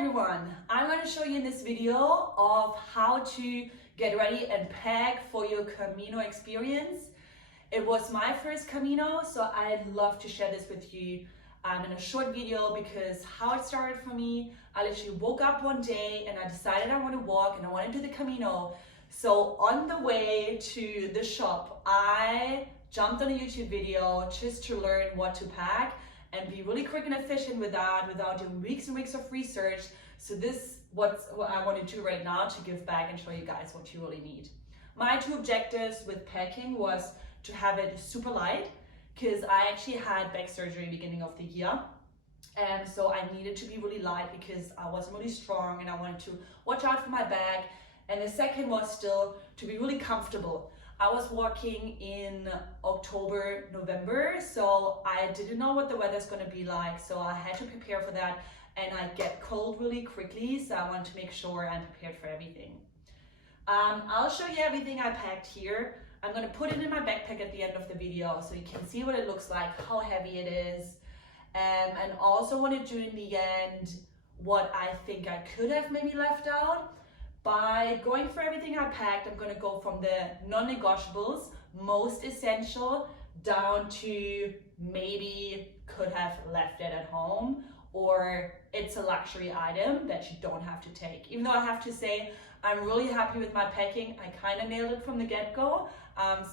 everyone, I'm going to show you in this video of how to get ready and pack for your Camino experience. It was my first Camino, so I'd love to share this with you in a short video because how it started for me, I literally woke up one day and I decided I want to walk and I want to do the Camino. So on the way to the shop, I jumped on a YouTube video just to learn what to pack and be really quick and efficient with that without doing weeks and weeks of research. So this what I want to do right now, to give back and show you guys what you really need. My two objectives with packing was to have it super light, because I actually had back surgery beginning of the year. And so I needed to be really light because I wasn't really strong and I wanted to watch out for my back. And the second was still to be really comfortable. I was walking in October, November, so I didn't know what the weather's going to be like, so I had to prepare for that, and I get cold really quickly, so I want to make sure I'm prepared for everything. I'll show you everything I packed here. I'm going to put it in my backpack at the end of the video so you can see what it looks like, how heavy it is, and also want to do in the end what I think I could have maybe left out. By going through everything I packed, I'm going to go from the non-negotiables, most essential, down to maybe could have left it at home, or it's a luxury item that you don't have to take. Even though I have to say, I'm really happy with my packing. I kind of nailed it from the get-go,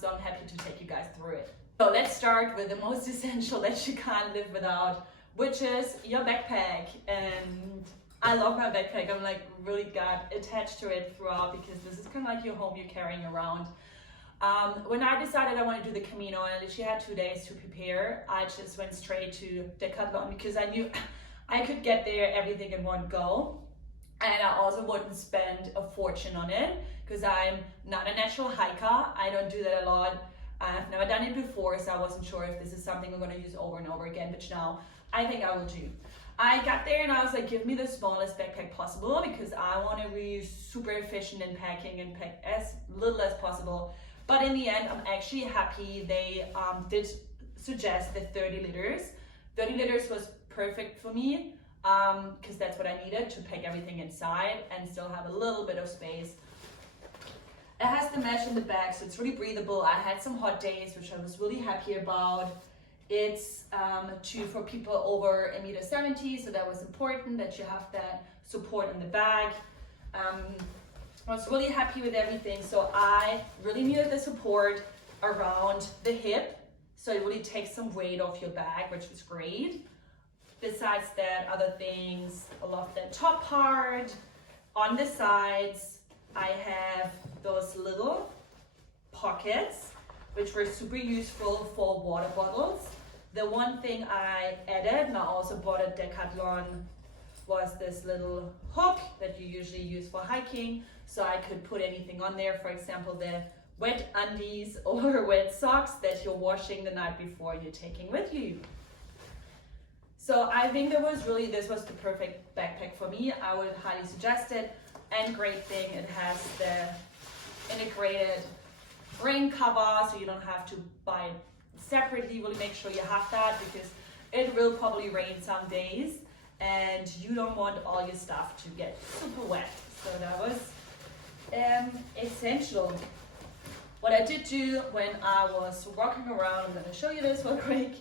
so I'm happy to take you guys through it. So let's start with the most essential that you can't live without, which is your backpack. And I love my backpack. I'm like really got attached to it throughout because this is kind of like your home you're carrying around. When I decided I want to do the Camino, and I literally had 2 days to prepare, I just went straight to Decathlon because I knew I could get there everything in one go. And I also wouldn't spend a fortune on it because I'm not a natural hiker. I don't do that a lot. I've never done it before, so I wasn't sure if this is something I'm going to use over and over again, which now I think I will do. I got there and I was like, give me the smallest backpack possible because I want to be super efficient in packing and pack as little as possible. But in the end, I'm actually happy they did suggest the 30 liters. 30 liters was perfect for me because that's what I needed to pack everything inside and still have a little bit of space. It has the mesh in the back, so it's really breathable. I had some hot days, which I was really happy about. It's for people over 1.70 m, so that was important that you have that support in the back. I was really happy with everything, so I really needed the support around the hip, so it really takes some weight off your back, which was great. Besides that, other things, I love the top part. On the sides, I have those little pockets, which were super useful for water bottles. The one thing I added, and I also bought at Decathlon, was this little hook that you usually use for hiking, so I could put anything on there, for example, the wet undies or wet socks that you're washing the night before you're taking with you. So I think this was the perfect backpack for me. I would highly suggest it, and great thing, it has the integrated rain cover, so you don't have to buy it separately. Really make sure you have that because it will probably rain some days and you don't want all your stuff to get super wet. So that was essential. What I did do when I was walking around, I'm going to show you this real quick.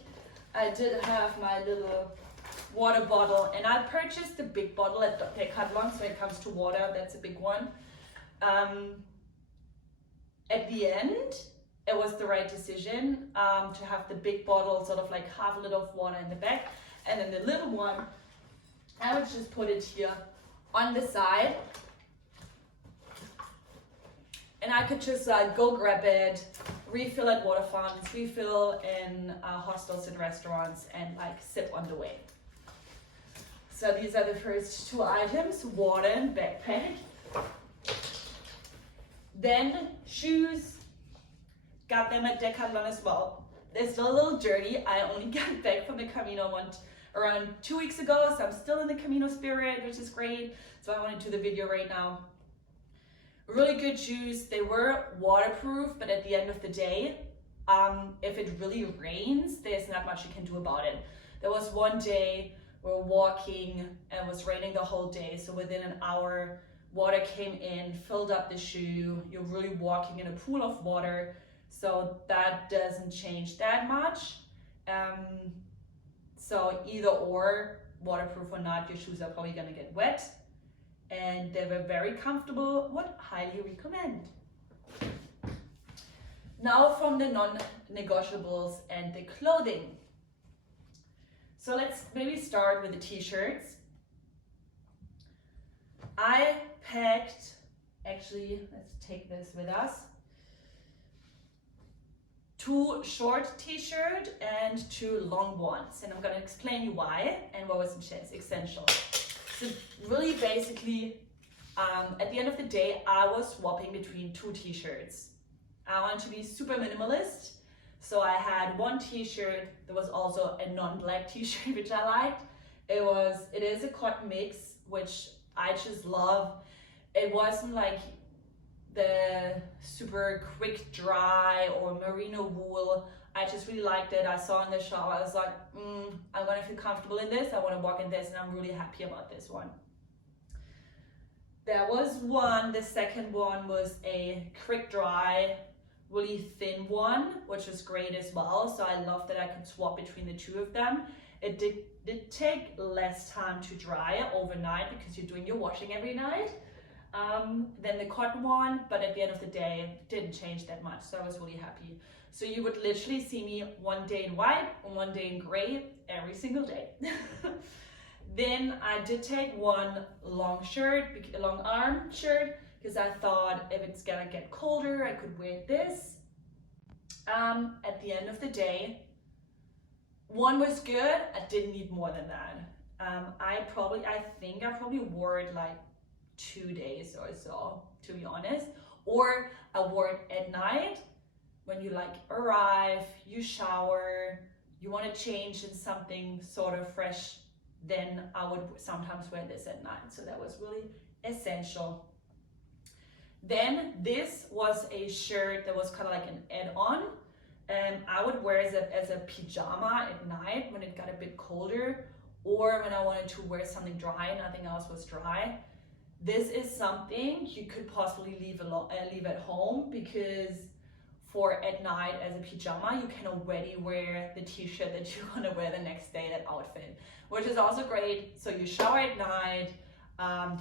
I did have my little water bottle, and I purchased the big bottle at Decathlon, so when it comes to water, that's a big one. At the end, it was the right decision to have the big bottle, sort of like half a liter of water in the back, and then the little one, I would just put it here on the side, and I could just go grab it, refill at water fountains, refill in hostels and restaurants, and like sip on the way. So these are the first two items, water and backpack. Then shoes, got them at Decathlon as well. They're still a little dirty. I only got back from the Camino around 2 weeks ago, so I'm still in the Camino spirit, which is great. So I want to do the video right now. Really good shoes. They were waterproof, but at the end of the day, if it really rains, there's not much you can do about it. There was one day were walking and it was raining the whole day. So within an hour, water came in, filled up the shoe. You're really walking in a pool of water. So that doesn't change that much. So either or, waterproof or not, your shoes are probably gonna get wet. And they were very comfortable, would highly recommend. Now from the non-negotiables and the clothing. So let's maybe start with the t-shirts. I packed, actually, let's take this with us, 2 short t-shirts and 2 long ones. And I'm gonna explain you why and what was essential. So really basically, at the end of the day, I was swapping between 2 t-shirts. I wanted to be super minimalist. So I had 1 t-shirt that was also a non-black t-shirt, which I liked. It is a cotton mix, which I just love. It wasn't like the super quick dry or merino wool. I just really liked it. I saw in the shop, I was like, I'm gonna feel comfortable in this. I wanna walk in this, and I'm really happy about this one. There was one, the second one was a quick dry, really thin one, which was great as well. So I love that I could swap between the 2 of them. It did take less time to dry overnight because you're doing your washing every night than the cotton one, but at the end of the day, it didn't change that much. So I was really happy. So you would literally see me one day in white and one day in gray every single day. Then I did take 1 long shirt, a long arm shirt, because I thought if it's gonna get colder, I could wear this. At the end of the day, 1 was good. I didn't need more than that. I think I probably wore it like 2 days or so, to be honest. Or I wore it at night when you like arrive, you shower, you want to change in something sort of fresh. Then I would sometimes wear this at night. So that was really essential. Then this was a shirt that was kind of like an add-on. I would wear it as a pajama at night when it got a bit colder, or when I wanted to wear something dry and nothing else was dry. This is something you could possibly leave at home, because for at night as a pajama, you can already wear the t-shirt that you want to wear the next day, that outfit, which is also great. So you shower at night,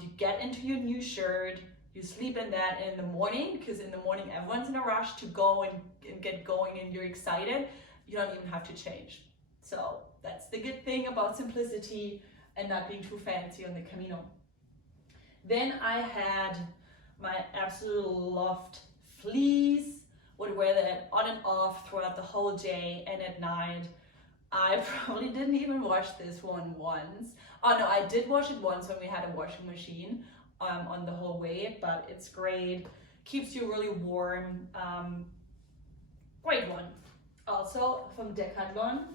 you get into your new shirt, you sleep in that in the morning, because in the morning everyone's in a rush to go and get going and you're excited. You don't even have to change. So that's the good thing about simplicity and not being too fancy on the Camino. Then I had my absolute loved fleece. Would wear that on and off throughout the whole day, and at night. I probably didn't even wash this one once. Oh no, I did wash it once when we had a washing machine on the whole way, but it's great. Keeps you really warm. Great one. Also from Decathlon.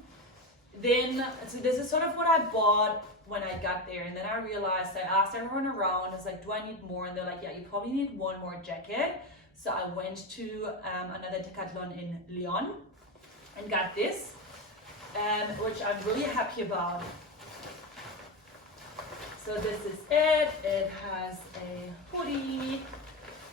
Then, so this is sort of what I bought when I got there, and then I realized, I asked everyone around, I was like, do I need more? And they're like, yeah, you probably need 1 more jacket. So I went to another Decathlon in Lyon and got this, which I'm really happy about. So this is it. It has a hoodie,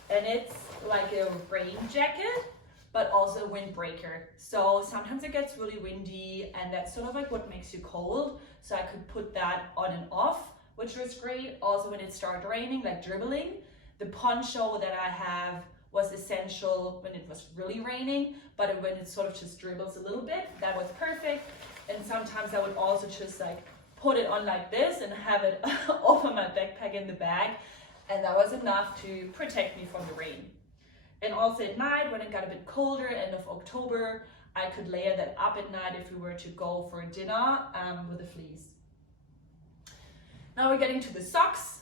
and it's like a rain jacket, but also a windbreaker. So sometimes it gets really windy, and that's sort of like what makes you cold. So I could put that on and off, which was great. Also when it started raining, like dribbling, the poncho that I have was essential when it was really raining, but when it sort of just dribbles a little bit, that was perfect. And sometimes I would also just like put it on like this and have it over my backpack in the bag, and that was enough to protect me from the rain. And also at night, when it got a bit colder, end of October, I could layer that up at night if we were to go for dinner with a fleece. Now we're getting to the socks.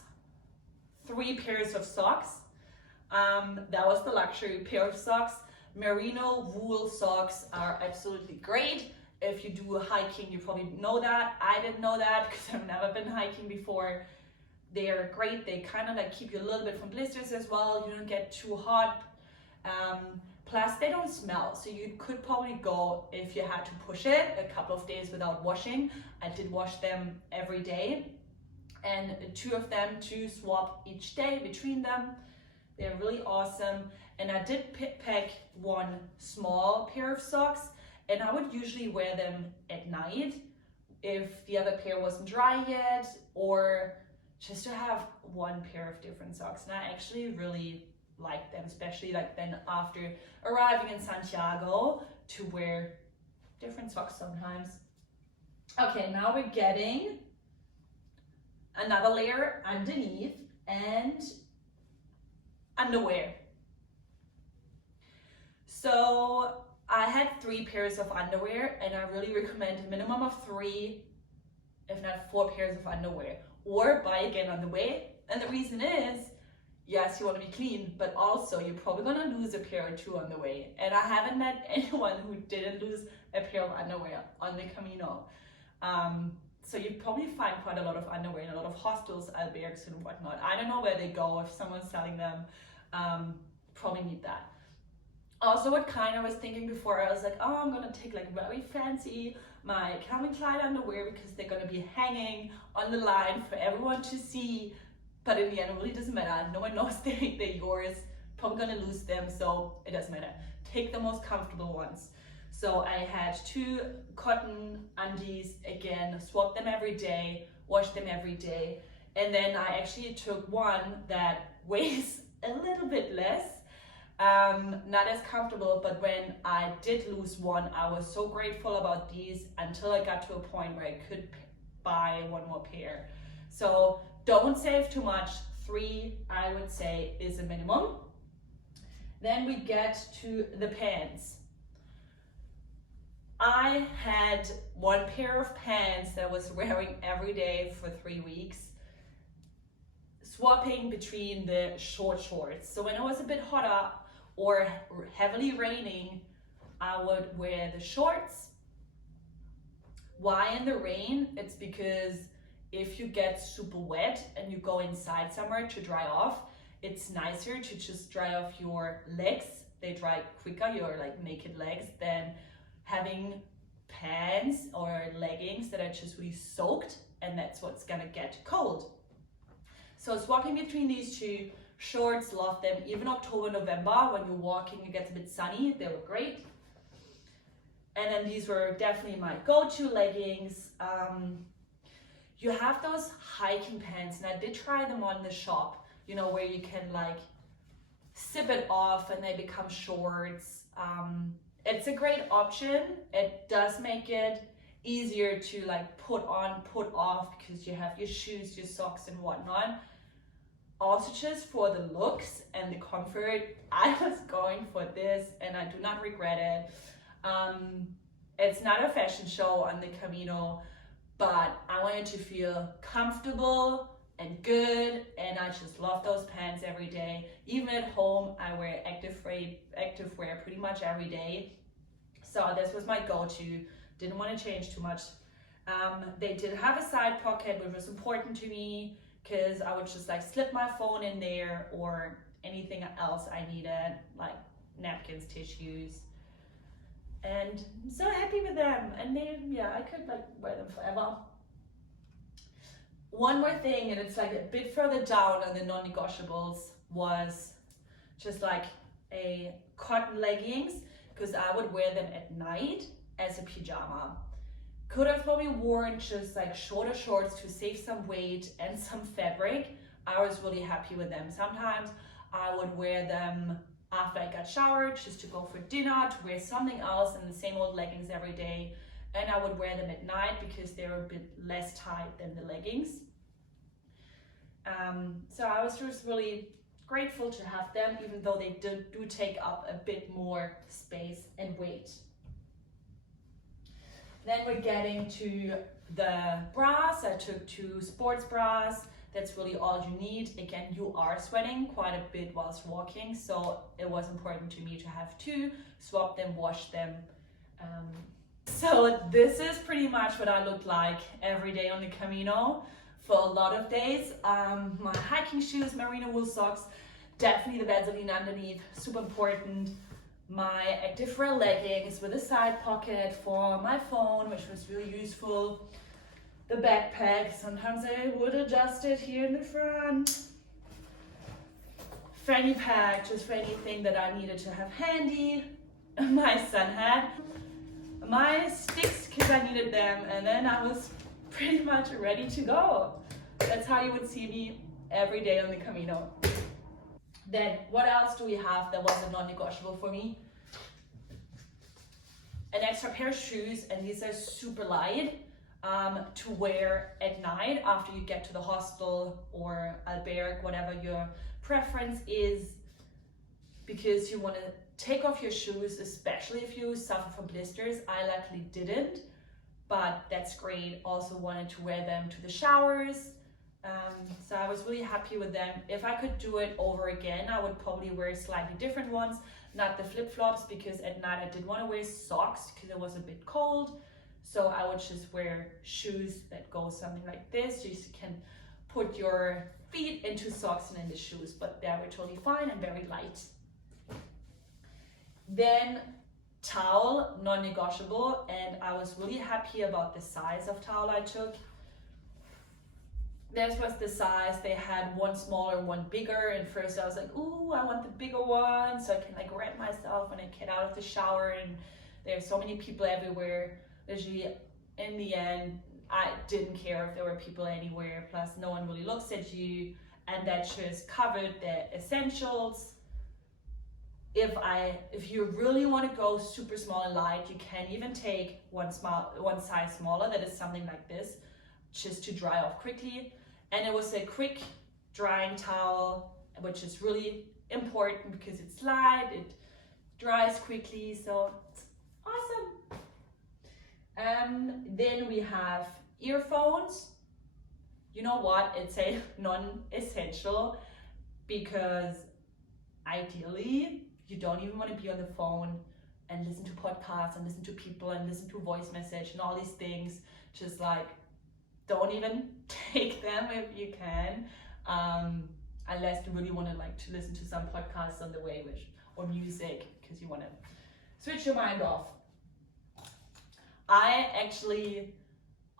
3 pairs of socks. That was the luxury pair of socks. Merino wool socks are absolutely great. If you do hiking, you probably know that. I didn't know that because I've never been hiking before. They are great. They kind of like keep you a little bit from blisters as well. You don't get too hot. Plus they don't smell, so you could probably go, if you had to push it, a couple of days without washing. I did wash them every day, and 2 of them to swap each day between them. They're really awesome. And I did pack 1 small pair of socks, and I would usually wear them at night if the other pair wasn't dry yet, or just to have 1 pair of different socks. And I actually really like them, especially like then after arriving in Santiago, to wear different socks sometimes. Okay, now we're getting another layer underneath and underwear. So I had 3 pairs of underwear, and I really recommend a minimum of 3, if not 4 pairs of underwear, or buy again on the way. And the reason is, yes, you want to be clean, but also you're probably going to lose a pair or 2 on the way. And I haven't met anyone who didn't lose a pair of underwear on the Camino. So you probably find quite a lot of underwear in a lot of hostels, albergues and whatnot. I don't know where they go, if someone's selling them, probably need that. Also, what kind I was thinking before, I was like, oh, I'm gonna take like very fancy my Calvin Klein underwear because they're gonna be hanging on the line for everyone to see. But in the end, it really doesn't matter. No one knows they're yours. Probably gonna lose them, so it doesn't matter. Take the most comfortable ones. So I had 2 cotton undies, again, swap them every day, wash them every day. And then I actually took 1 that weighs a little bit less, not as comfortable, but when I did lose 1, I was so grateful about these until I got to a point where I could buy 1 more pair. So don't save too much. 3, I would say, is a minimum. Then we get to the pants. I had 1 pair of pants that I was wearing every day for 3 weeks, swapping between the short shorts. So when it was a bit hotter or heavily raining, I would wear the shorts. Why in the rain? It's because if you get super wet and you go inside somewhere to dry off, it's nicer to just dry off your legs. They dry quicker, your like naked legs, than having pants or leggings that are just really soaked, and that's what's gonna get cold. So swapping between these 2 shorts, love them. Even October, November, when you're walking, it gets a bit sunny, they were great. And then these were definitely my go-to leggings. You have those hiking pants, and I did try them on the shop, you know, where you can like zip it off and they become shorts. It's a great option. It does make it easier to like put on, put off, because you have your shoes, your socks and whatnot. Also, just for the looks and the comfort, I was going for this, and I do not regret it. It's not a fashion show on the Camino, but I wanted to feel comfortable and good, and I just love those pants every day. Even at home, I wear active wear pretty much every day. So this was my go-to. Didn't want to change too much. They did have a side pocket, which was important to me, because I would just like slip my phone in there or anything else I needed, like napkins, tissues. And I'm so happy with them. And they, yeah, I could like wear them forever. One more thing, and it's like a bit further down on the non-negotiables, was just like a cotton leggings, because I would wear them at night as a pajama. Could have probably worn just like shorter shorts to save some weight and some fabric. I was really happy with them. Sometimes I would wear them after I got showered, just to go for dinner, to wear something else, and the same old leggings every day. And I would wear them at night because they're a bit less tight than the leggings. So I was just really grateful to have them, even though they do take up a bit more space and weight. Then we're getting to the bras. I took 2 sports bras. That's really all you need. Again, you are sweating quite a bit whilst walking, so it was important to me to have 2, swap them, wash them. So this is pretty much what I look like every day on the Camino for a lot of days. My hiking shoes, merino wool socks, definitely the Vaseline underneath, super important. my Activewear leggings with a side pocket for my phone, which was really useful. The backpack, sometimes I would adjust it here in the front. Fanny pack, just for anything that I needed to have handy. My son had my sticks because I needed them, and then I was pretty much ready to go. That's how you would see me every day on the Camino. Then what else do we have that was a non-negotiable for me? An extra pair of shoes, and these are super light to wear at night after you get to the hostel or albergue, whatever your preference is, because you want to take off your shoes, especially if you suffer from blisters. I luckily didn't, but that's great. Also wanted to wear them to the showers. So I was really happy with them. If I could do it over again, I would probably wear slightly different ones, not the flip-flops, because at night I did want to wear socks because it was a bit cold. So I would just wear shoes that go something like this, so you can put your feet into socks and in the shoes, but they were totally fine and very light. Then towel, non-negotiable, and I was really happy about the size of towel I took. This was the size. They had one smaller, one bigger, and first I was like, ooh, I want the bigger one so I can like wrap myself when I get out of the shower, and there's so many people everywhere. Literally, in the end, I didn't care if there were people anywhere, plus no one really looks at you, and that just covered the essentials. If you really want to go super small and light, you can even take one size smaller, that is something like this, just to dry off quickly. And it was a quick drying towel, which is really important because it's light, it dries quickly, so it's awesome. Then we have earphones. You know what, it's a non-essential because ideally you don't even want to be on the phone and listen to podcasts and listen to people and listen to voice message and all these things. Just like, don't even take them if you can, unless you really want to like to listen to some podcasts on the way, or music, because you want to switch your mind off. I actually,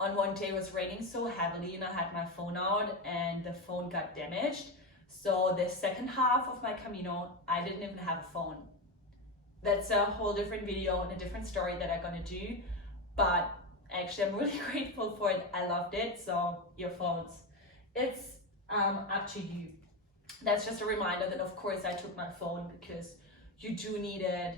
on one day, it was raining so heavily and I had my phone out and the phone got damaged. So the second half of my Camino, I didn't even have a phone. That's a whole different video and a different story that I'm gonna do. But actually, I'm really grateful for it. I loved it. So earphones, it's up to you. That's just a reminder that of course I took my phone because you do need it.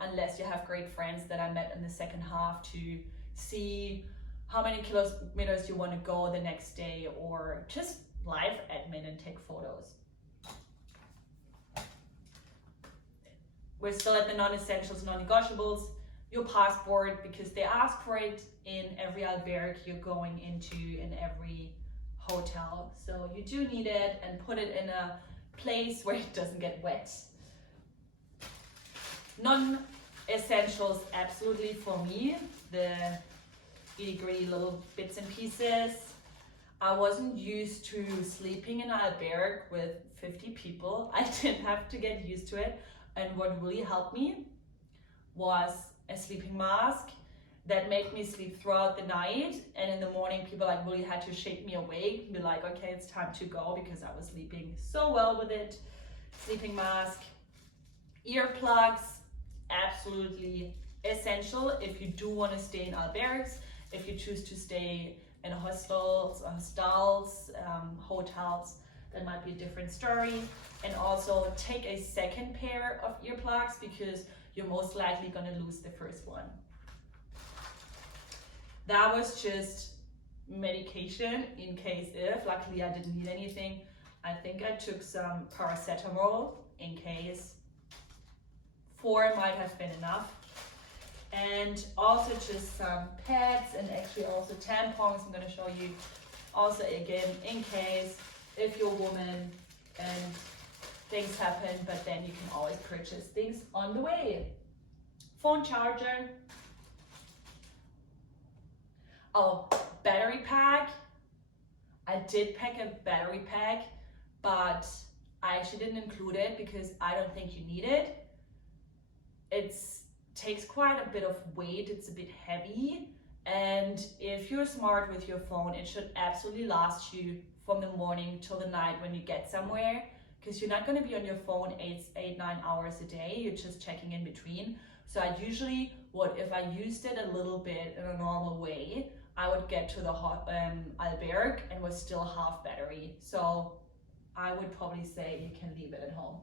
Unless you have great friends that I met in the second half to see how many kilometers you want to go the next day, or just live admin and take photos. We're still at the non-essentials, non-negotiables. Your passport, because they ask for it in every albergue you're going into, in every hotel. So you do need it, and put it in a place where it doesn't get wet. Non-essentials, absolutely for me, the itty-gritty little bits and pieces. I wasn't used to sleeping in an albergue with 50 people. I didn't have to get used to it. And what really helped me was a sleeping mask that made me sleep throughout the night. And in the morning, people like really had to shake me awake and be like, okay, it's time to go, because I was sleeping so well with it. Sleeping mask, earplugs, absolutely essential if you do want to stay in albergues. If you choose to stay in hostels, hotels, that might be a different story. And also take a second pair of earplugs because you're most likely going to lose the first one. That was just medication in case if. Luckily I didn't need anything. I think I took some paracetamol in case. 4 might have been enough. And also just some pads, and actually also tampons. I'm going to show you also again in case if you're a woman and things happen, but then you can always purchase things on the way. Phone charger. Oh, battery pack. I did pack a battery pack, but I actually didn't include it because I don't think you need it. It's takes quite a bit of weight, it's a bit heavy, and if you're smart with your phone, it should absolutely last you from the morning till the night when you get somewhere, because you're not going to be on your phone 8-9 hours a day, you're just checking in between. So I usually would, if I used it a little bit in a normal way, I would get to the albergue and was still half battery. So I would probably say you can leave it at home.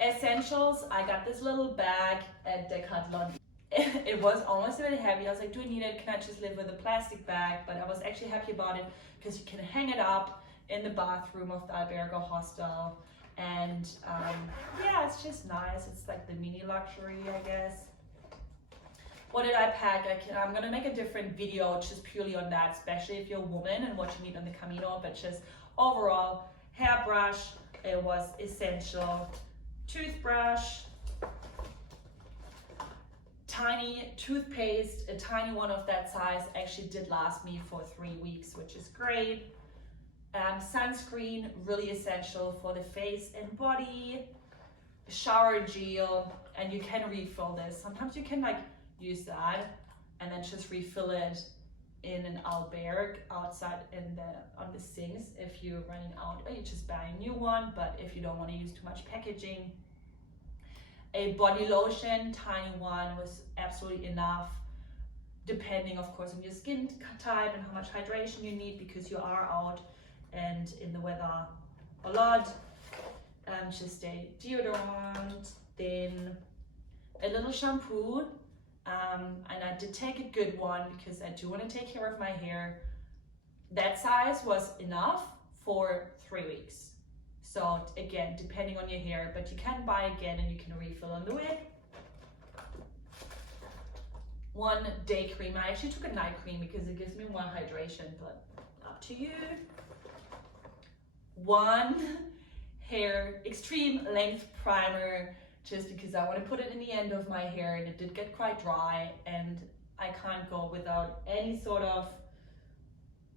Essentials, I got this little bag at Decathlon. It was almost a bit heavy. I was like, do I need it? Can I just live with a plastic bag? But I was actually happy about it because you can hang it up in the bathroom of the albergue or hostel. And yeah, it's just nice. It's like the mini luxury, I guess. What did I pack? I'm gonna make a different video just purely on that, especially if you're a woman and what you need on the Camino, but just overall, hairbrush, it was essential. Toothbrush, tiny toothpaste, a tiny one of that size, actually did last me for 3 weeks, which is great. Sunscreen, really essential for the face and body. Shower gel, and you can refill this. Sometimes you can like use that and then just refill it in an albergue outside on the sinks if you're running out, or you just buy a new one. But if you don't want to use too much packaging, a body lotion, tiny one, was absolutely enough, depending of course on your skin type and how much hydration you need, because you are out and in the weather a lot. Just a deodorant, then a little shampoo. And I did take a good one because I do want to take care of my hair. That size was enough for 3 weeks. So again, depending on your hair, but you can buy again and you can refill on the way. One day cream. I actually took a night cream because it gives me more hydration, but up to you. One hair extreme length primer, just because I want to put it in the end of my hair, and it did get quite dry and I can't go without any sort of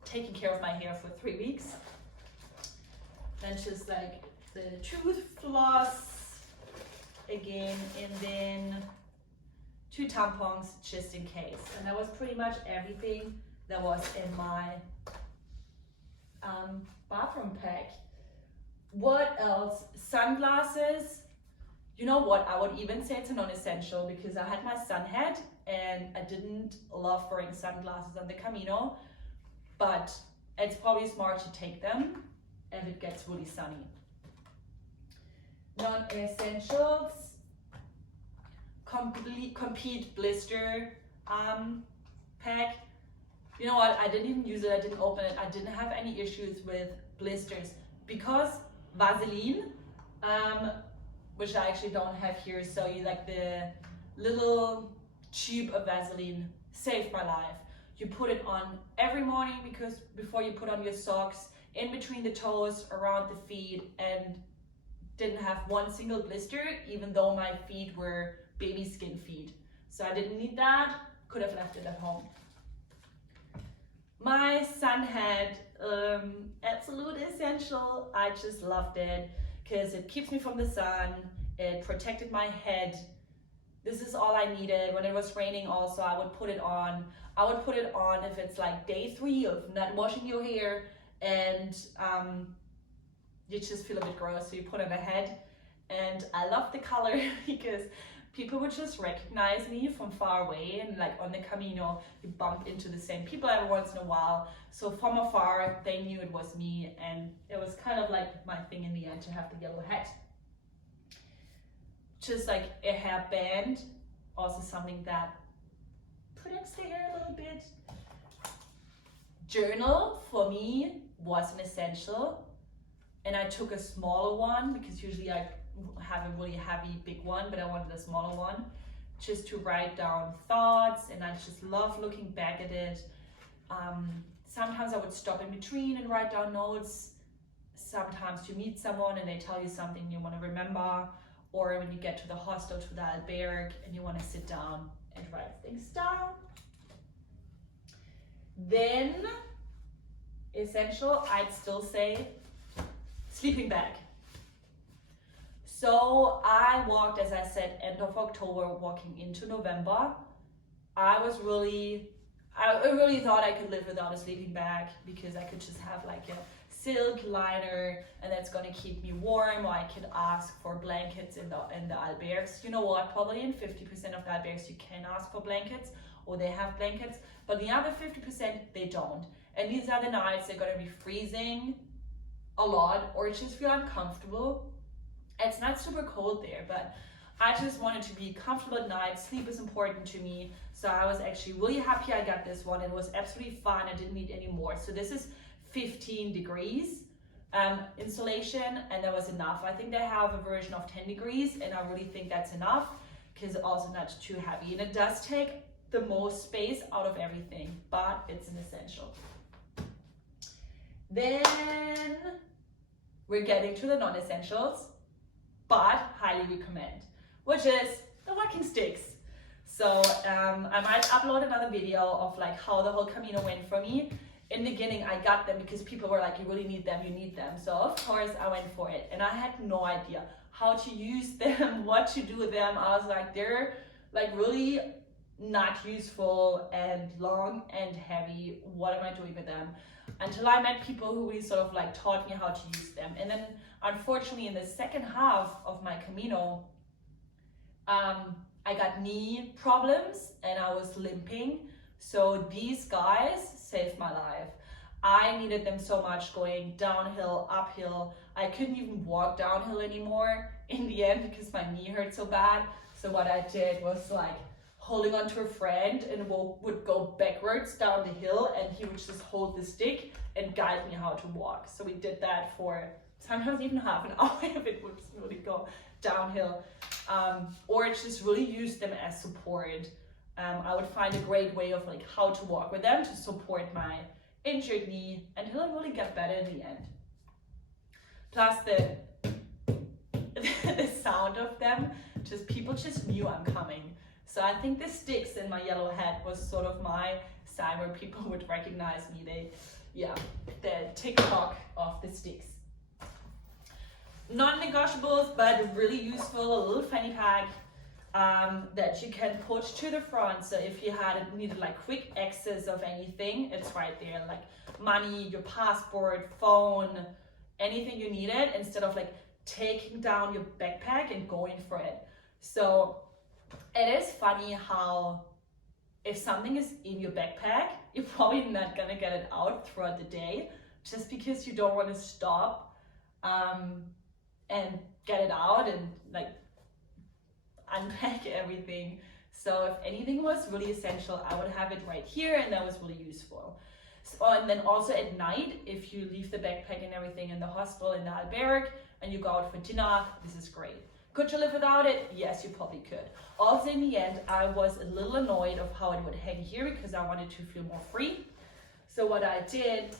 taking care of my hair for 3 weeks. Then just like the tooth floss again, and then 2 tampons just in case. And that was pretty much everything that was in my bathroom pack. What else? Sunglasses. You know what, I would even say it's a non-essential because I had my sun hat and I didn't love wearing sunglasses on the Camino, but it's probably smart to take them if it gets really sunny. Non-essentials, Compete blister pack. You know what, I didn't even use it, I didn't open it, I didn't have any issues with blisters because Vaseline, which I actually don't have here, so you like the little tube of Vaseline saved my life. You put it on every morning because before you put on your socks, in between the toes, around the feet, and didn't have one single blister, even though my feet were baby skin feet. So I didn't need that, could have left it at home. My sun hat, absolute essential. I just loved it because it keeps me from the sun, it protected my head. This is all I needed. When it was raining also, I would put it on. I would put it on if it's like day 3 of not washing your hair and you just feel a bit gross, so you put it on a head. And I love the color because people would just recognize me from far away, and like on the Camino, you bump into the same people every once in a while. So from afar, they knew it was me, and it was kind of like my thing in the end to have the yellow hat. Just like a hairband, also something that protects the hair a little bit. Journal for me was an essential, and I took a smaller one because usually I have a really heavy big one, but I wanted a smaller one just to write down thoughts, and I just love looking back at it. Sometimes I would stop in between and write down notes. Sometimes you meet someone and they tell you something you want to remember, or when you get to the hostel, to the albergue, and you want to sit down and write things down. Then, essential, I'd still say sleeping bag. So I walked, as I said, end of October, walking into November. I really thought I could live without a sleeping bag, because I could just have like a silk liner and that's gonna keep me warm, or I could ask for blankets in the albergs. You know what, probably in 50% of the albergs you can ask for blankets, or they have blankets, but the other 50% they don't. And these are the nights they're gonna be freezing a lot, or just feel uncomfortable. It's not super cold there, but I just wanted to be comfortable at night. Sleep is important to me. So I was actually really happy I got this one. It was absolutely fine. I didn't need any more. So this is 15 degrees insulation, and that was enough. I think they have a version of 10 degrees, and I really think that's enough, because also not too heavy. And it does take the most space out of everything, but it's an essential. Then we're getting to the non-essentials, but highly recommend, which is the walking sticks. So I might upload another video of like how the whole Camino went for me. In the beginning, I got them because people were like, you really need them, you need them. So of course I went for it, and I had no idea how to use them, what to do with them. I was like, they're like really not useful and long and heavy. What am I doing with them? Until I met people who really sort of like taught me how to use them. And then unfortunately in the second half of my Camino, I got knee problems and I was limping. So these guys saved my life. I needed them so much going downhill, uphill. I couldn't even walk downhill anymore in the end because my knee hurt so bad. So what I did was like holding on to a friend, and would go backwards down the hill, and he would just hold the stick and guide me how to walk. So we did that for sometimes even half an hour if it would really go downhill, or just really use them as support. I would find a great way of like how to walk with them to support my injured knee until it really got better in the end. Plus the sound of them, just people just knew I'm coming. So I think the sticks in my yellow hat was sort of my sign where people would recognize me. The TikTok of the sticks. Non-negotiables, but really useful, a little fanny pack that you can put to the front. So if you needed like quick access of anything, it's right there, like money, your passport, phone, anything you needed, instead of like taking down your backpack and going for it. So it is funny how if something is in your backpack, you're probably not gonna get it out throughout the day, just because you don't want to stop and get it out and like unpack everything. So if anything was really essential, I would have it right here, and that was really useful. So, and then also at night, if you leave the backpack and everything in the hostel, in the alberg, and you go out for dinner, this is great. Could you live without it? Yes, you probably could. Also in the end, I was a little annoyed of how it would hang here because I wanted to feel more free. So what I did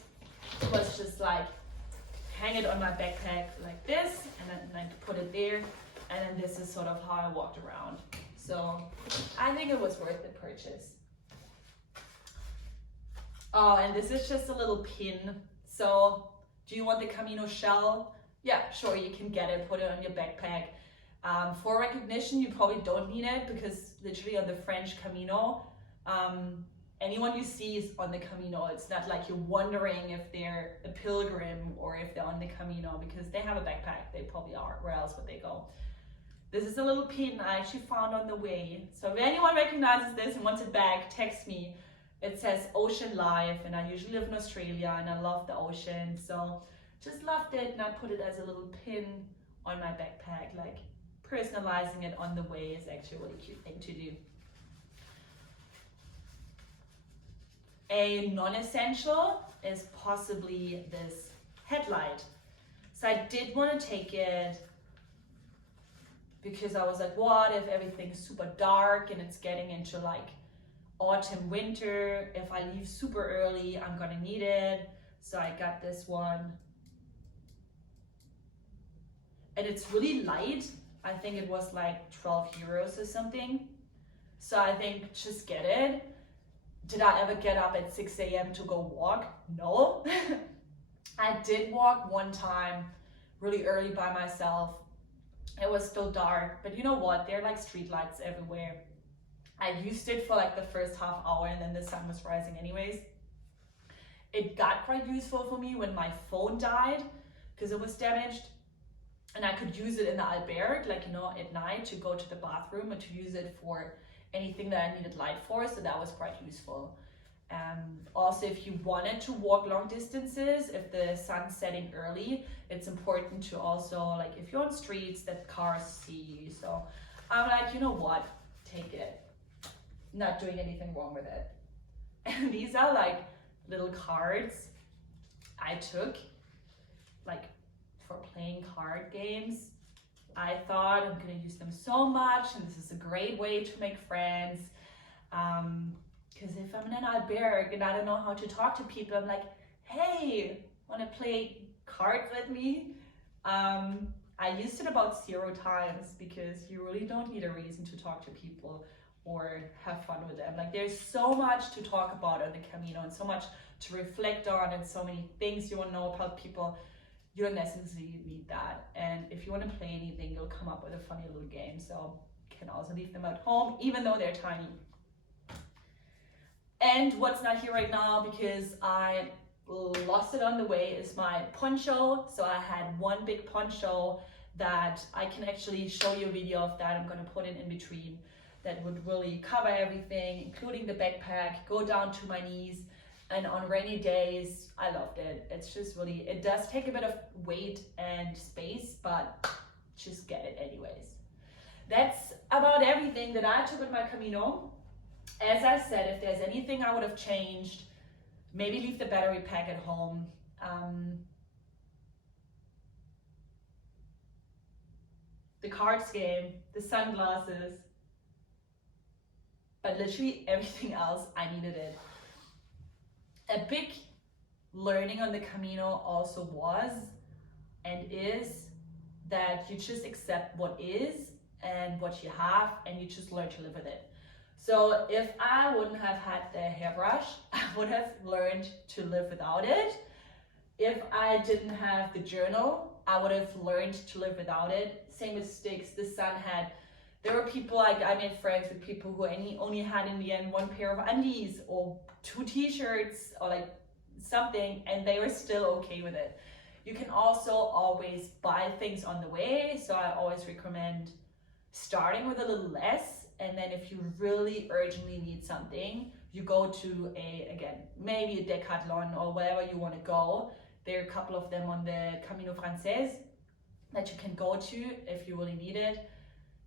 was just like hang it on my backpack like this, and then like put it there, and then this is sort of how I walked around. So I think it was worth the purchase. Oh, and this is just a little pin. So do you want the Camino shell? Yeah, sure, you can get it, put it on your backpack. For recognition, you probably don't need it, because literally on the French Camino, anyone you see is on the Camino. It's not like you're wondering if they're a pilgrim or if they're on the Camino, because they have a backpack. They probably are. Where else would they go? This is a little pin I actually found on the way. So if anyone recognizes this and wants it back, text me. It says Ocean Life, and I usually live in Australia and I love the ocean. So just loved it, and I put it as a little pin on my backpack. Like personalizing it on the way is actually a really cute thing to do. A non-essential is possibly this headlight. So I did want to take it because I was like, what if everything's super dark and it's getting into like autumn, winter? If I leave super early, I'm gonna need it. So I got this one. And it's really light. I think it was like 12 euros or something. So I think just get it. Did I ever get up at 6 a.m. to go walk? No. I did walk one time really early by myself, It was still dark, but you know what? There are like street lights everywhere. I used it for like the first half hour and then the sun was rising anyways. It got quite useful for me when my phone died because it was damaged, and I could use it in the albergue, like, you know, at night to go to the bathroom and to use it for anything that I needed light for. So that was quite useful. Also, if you wanted to walk long distances, if the sun's setting early, it's important to also, like, if you're on streets that cars see you. So I'm like, you know what, take it. Not doing anything wrong with it. And these are like little cards I took, like, for playing card games. I thought I'm gonna use them so much, and this is a great way to make friends. Because if I'm in an albergue and I don't know how to talk to people, I'm like, hey, wanna play cards with me? I used it about 0 times because you really don't need a reason to talk to people or have fun with them. Like, there's so much to talk about on the Camino and so much to reflect on and so many things you want to know about people. You don't necessarily need that. And if you want to play anything, you'll come up with a funny little game. So you can also leave them at home, even though they're tiny. And what's not here right now, because I lost it on the way, is my poncho. So I had one big poncho that I can actually show you a video of that. I'm going to put it in between. That would really cover everything, including the backpack, go down to my knees. And on rainy days, I loved it. It's just really, it does take a bit of weight and space, but just get it anyways. That's about everything that I took with my Camino. As I said, if there's anything I would have changed, maybe leave the battery pack at home. The cards game, the sunglasses, but literally everything else, I needed it. A big learning on the Camino also was and is that you just accept what is and what you have, and you just learn to live with it. So if I wouldn't have had the hairbrush, I would have learned to live without it. If I didn't have the journal, I would have learned to live without it. Same with sticks. The sun had, there were people, like, I made friends with people who only had in the end 1 pair of undies or 2 t-shirts or like something, and they were still okay with it. You can also always buy things on the way. So I always recommend starting with a little less, and then if you really urgently need something, you go to again, maybe a Decathlon or wherever you want to go. There are a couple of them on the Camino Frances that you can go to if you really need it.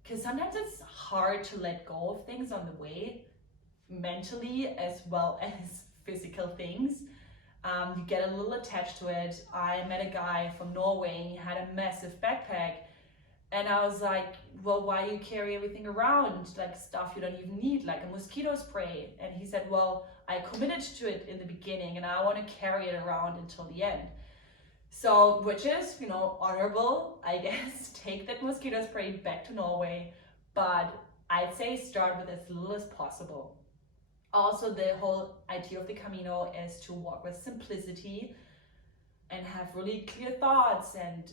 Because sometimes it's hard to let go of things on the way, mentally as well as physical things. You get a little attached to it. I met a guy from Norway and he had a massive backpack. And I was like, well, why you carry everything around? Like stuff you don't even need, like a mosquito spray. And he said, well, I committed to it in the beginning and I want to carry it around until the end. So, which is, you know, honorable, I guess. Take that mosquito spray back to Norway, but I'd say start with as little as possible. Also, the whole idea of the Camino is to walk with simplicity and have really clear thoughts and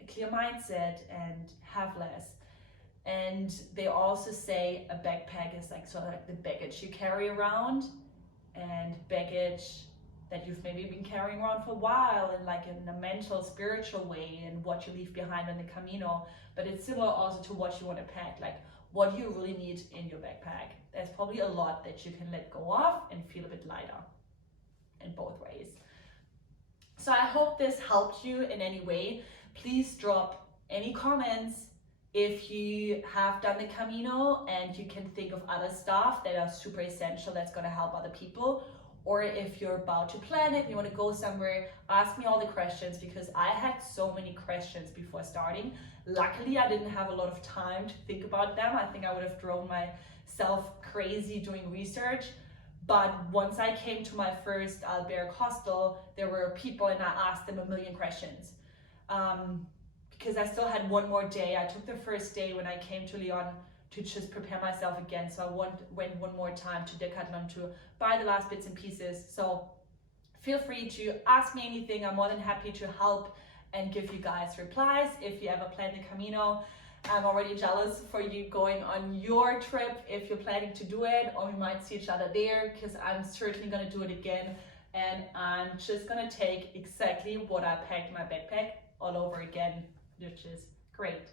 a clear mindset and have less. And they also say a backpack is like sort of like the baggage you carry around, and baggage that you've maybe been carrying around for a while, and like in a mental, spiritual way, and what you leave behind on the Camino. But it's similar also to what you want to pack, like what you really need in your backpack. There's probably a lot that you can let go of and feel a bit lighter in both ways. So I hope this helped you in any way. Please drop any comments if you have done the Camino and you can think of other stuff that are super essential that's going to help other people. Or if you're about to plan it, you want to go somewhere, ask me all the questions, because I had so many questions before starting. Luckily, I didn't have a lot of time to think about them. I think I would have drove myself crazy doing research. But once I came to my first albergue hostel, there were people and I asked them a million questions. Because I still had one more day. I took the first day when I came to Lyon to just prepare myself again. So I went one more time to Decathlon to buy the last bits and pieces. So feel free to ask me anything. I'm more than happy to help and give you guys replies if you ever plan the Camino. I'm already jealous for you going on your trip if you're planning to do it, or we might see each other there, because I'm certainly going to do it again. And I'm just going to take exactly what I packed in my backpack all over again, which is great.